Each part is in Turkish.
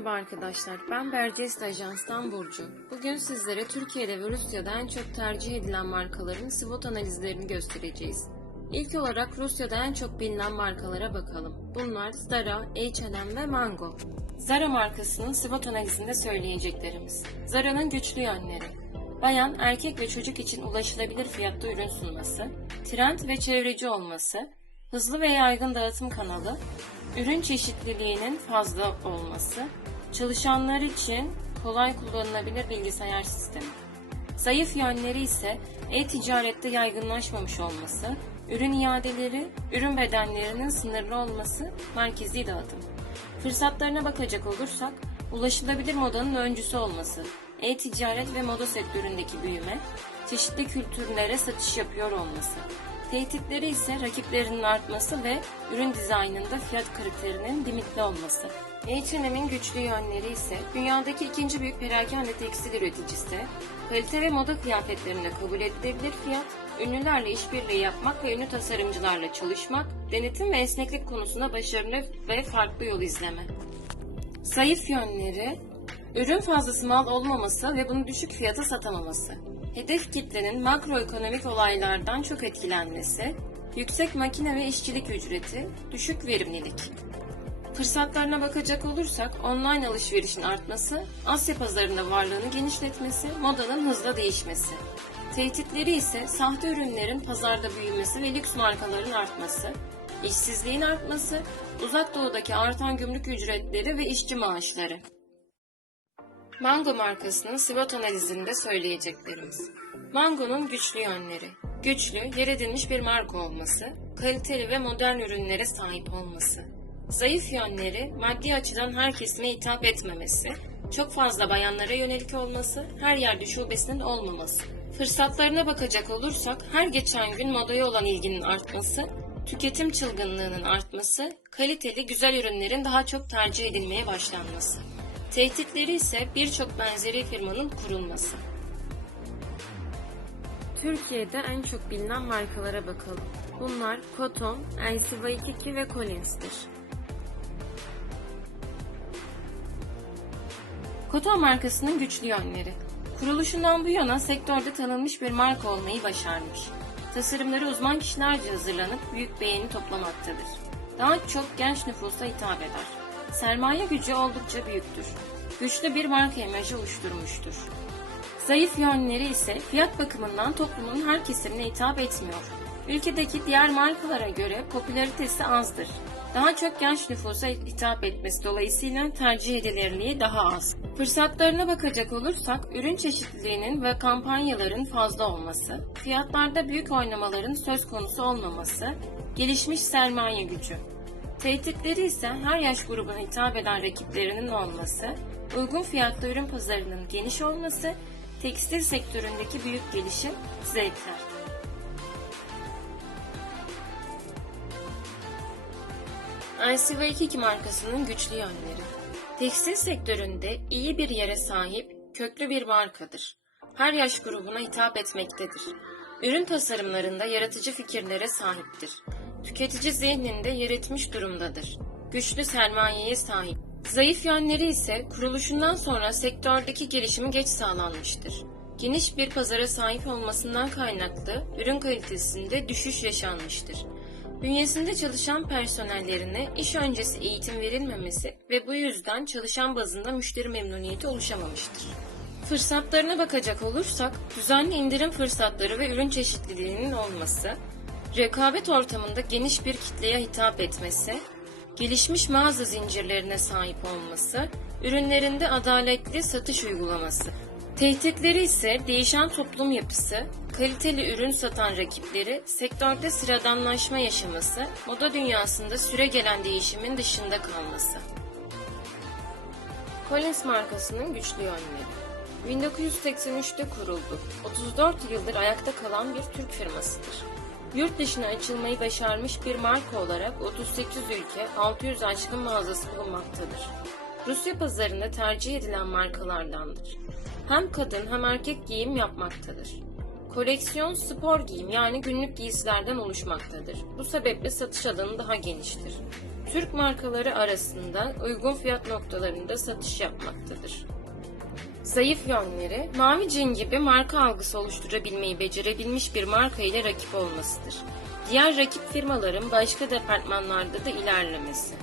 Merhaba arkadaşlar, ben Bercest Ajans'tan Burcu. Bugün sizlere Türkiye'de ve Rusya'da en çok tercih edilen markaların SWOT analizlerini göstereceğiz. İlk olarak Rusya'da en çok bilinen markalara bakalım. Bunlar Zara, H&M ve Mango. Zara markasının SWOT analizinde söyleyeceklerimiz. Zara'nın güçlü yönleri. Bayan, erkek ve çocuk için ulaşılabilir fiyatta ürün sunması, trend ve çevreci olması, hızlı ve yaygın dağıtım kanalı, ürün çeşitliliğinin fazla olması, çalışanlar için kolay kullanılabilir bilgisayar sistemi. Zayıf yönleri ise e-ticarette yaygınlaşmamış olması, ürün iadeleri, ürün bedenlerinin sınırlı olması, merkezi dağıtım. Fırsatlarına bakacak olursak, ulaşılabilir modanın öncüsü olması, e-ticaret ve moda sektöründeki büyüme, çeşitli kültürlere satış yapıyor olması. Tehditleri ise rakiplerinin artması ve ürün dizaynında fiyat kriterinin limitli olması. H&M'in güçlü yönleri ise dünyadaki ikinci büyük perakende tekstil üreticisi, kalite ve moda kıyafetlerinde kabul edilebilir fiyat, ünlülerle işbirliği yapmak ve ünlü tasarımcılarla çalışmak, denetim ve esneklik konusunda başarılı ve farklı yol izleme. Zayıf yönleri, ürün fazlası mal olmaması ve bunu düşük fiyata satamaması. Hedef kitlenin makroekonomik olaylardan çok etkilenmesi, yüksek makine ve işçilik ücreti, düşük verimlilik. Fırsatlarına bakacak olursak online alışverişin artması, Asya pazarında varlığını genişletmesi, modanın hızla değişmesi. Tehditleri ise sahte ürünlerin pazarda büyümesi ve lüks markaların artması, işsizliğin artması, uzak doğudaki artan gümrük ücretleri ve işçi maaşları. Mango markasının SWOT analizinde söyleyeceklerimiz. Mango'nun güçlü yönleri. Güçlü, yer edilmiş bir marka olması, kaliteli ve modern ürünlere sahip olması. Zayıf yönleri, maddi açıdan her kesime hitap etmemesi, çok fazla bayanlara yönelik olması, her yerde şubesinin olmaması. Fırsatlarına bakacak olursak, her geçen gün modaya olan ilginin artması, tüketim çılgınlığının artması, kaliteli güzel ürünlerin daha çok tercih edilmeye başlanması. Tehditleri ise birçok benzeri firmanın kurulması. Türkiye'de en çok bilinen markalara bakalım. Bunlar Koton, Waikiki ve Collins'tir. Koton markasının güçlü yönleri. Kuruluşundan bu yana sektörde tanınmış bir marka olmayı başarmış. Tasarımları uzman kişilerce hazırlanıp büyük beğeni toplamaktadır. Daha çok genç nüfusa hitap eder. Sermaye gücü oldukça büyüktür. Güçlü bir marka imajı oluşturmuştur. Zayıf yönleri ise fiyat bakımından toplumun her kesimine hitap etmiyor. Ülkedeki diğer markalara göre popülaritesi azdır. Daha çok genç nüfusa hitap etmesi dolayısıyla tercih edilirliği daha az. Fırsatlarına bakacak olursak ürün çeşitliliğinin ve kampanyaların fazla olması, fiyatlarda büyük oynamaların söz konusu olmaması, gelişmiş sermaye gücü. Tehditleri ise her yaş grubuna hitap eden rakiplerinin olması, uygun fiyatlı ürün pazarının geniş olması, tekstil sektöründeki büyük gelişim, zevkler. LCV2 markasının güçlü yönleri. Tekstil sektöründe iyi bir yere sahip, köklü bir markadır. Her yaş grubuna hitap etmektedir. Ürün tasarımlarında yaratıcı fikirlere sahiptir. Tüketici zihninde yer etmiş durumdadır. Güçlü sermayeye sahip. Zayıf yönleri ise kuruluşundan sonra sektördeki gelişimi geç sağlanmıştır. Geniş bir pazara sahip olmasından kaynaklı ürün kalitesinde düşüş yaşanmıştır. Bünyesinde çalışan personellerine iş öncesi eğitim verilmemesi ve bu yüzden çalışan bazında müşteri memnuniyeti oluşamamıştır. Fırsatlarına bakacak olursak, düzenli indirim fırsatları ve ürün çeşitliliğinin olması, rekabet ortamında geniş bir kitleye hitap etmesi, gelişmiş mağaza zincirlerine sahip olması, ürünlerinde adaletli satış uygulaması. Tehditleri ise değişen toplum yapısı, kaliteli ürün satan rakipleri, sektörde sıradanlaşma yaşaması, moda dünyasında süre gelen değişimin dışında kalması. Collins markasının güçlü yönleri. 1983'te kuruldu. 34 yıldır ayakta kalan bir Türk firmasıdır. Yurt dışına açılmayı başarmış bir marka olarak 38 ülke 600 aşkın mağazası bulunmaktadır. Rusya pazarında tercih edilen markalardandır. Hem kadın hem erkek giyim yapmaktadır. Koleksiyon spor giyim yani günlük giysilerden oluşmaktadır. Bu sebeple satış alanı daha geniştir. Türk markaları arasında uygun fiyat noktalarında satış yapmaktadır. Zayıf yönleri, Mavi Cin gibi marka algısı oluşturabilmeyi becerebilmiş bir marka ile rakip olmasıdır. Diğer rakip firmaların başka departmanlarda da ilerlemesi.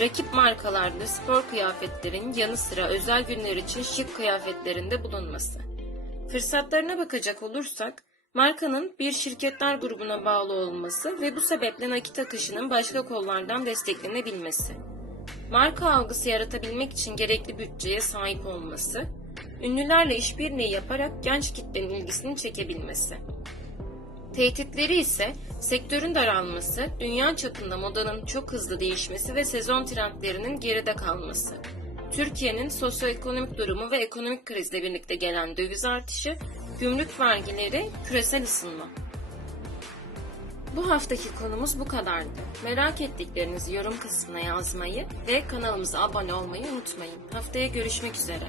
Rakip markalarda spor kıyafetlerin yanı sıra özel günler için şık kıyafetlerinde bulunması. Fırsatlarına bakacak olursak, markanın bir şirketler grubuna bağlı olması ve bu sebeple nakit akışının başka kollardan desteklenebilmesi. Marka algısı yaratabilmek için gerekli bütçeye sahip olması, ünlülerle işbirliği yaparak genç kitlenin ilgisini çekebilmesi. Tehditleri ise sektörün daralması, dünya çapında modanın çok hızlı değişmesi ve sezon trendlerinin geride kalması. Türkiye'nin sosyoekonomik durumu ve ekonomik krizle birlikte gelen döviz artışı, gümrük vergileri, küresel ısınma. Bu haftaki konumuz bu kadardı. Merak ettiklerinizi yorum kısmına yazmayı ve kanalımıza abone olmayı unutmayın. Haftaya görüşmek üzere.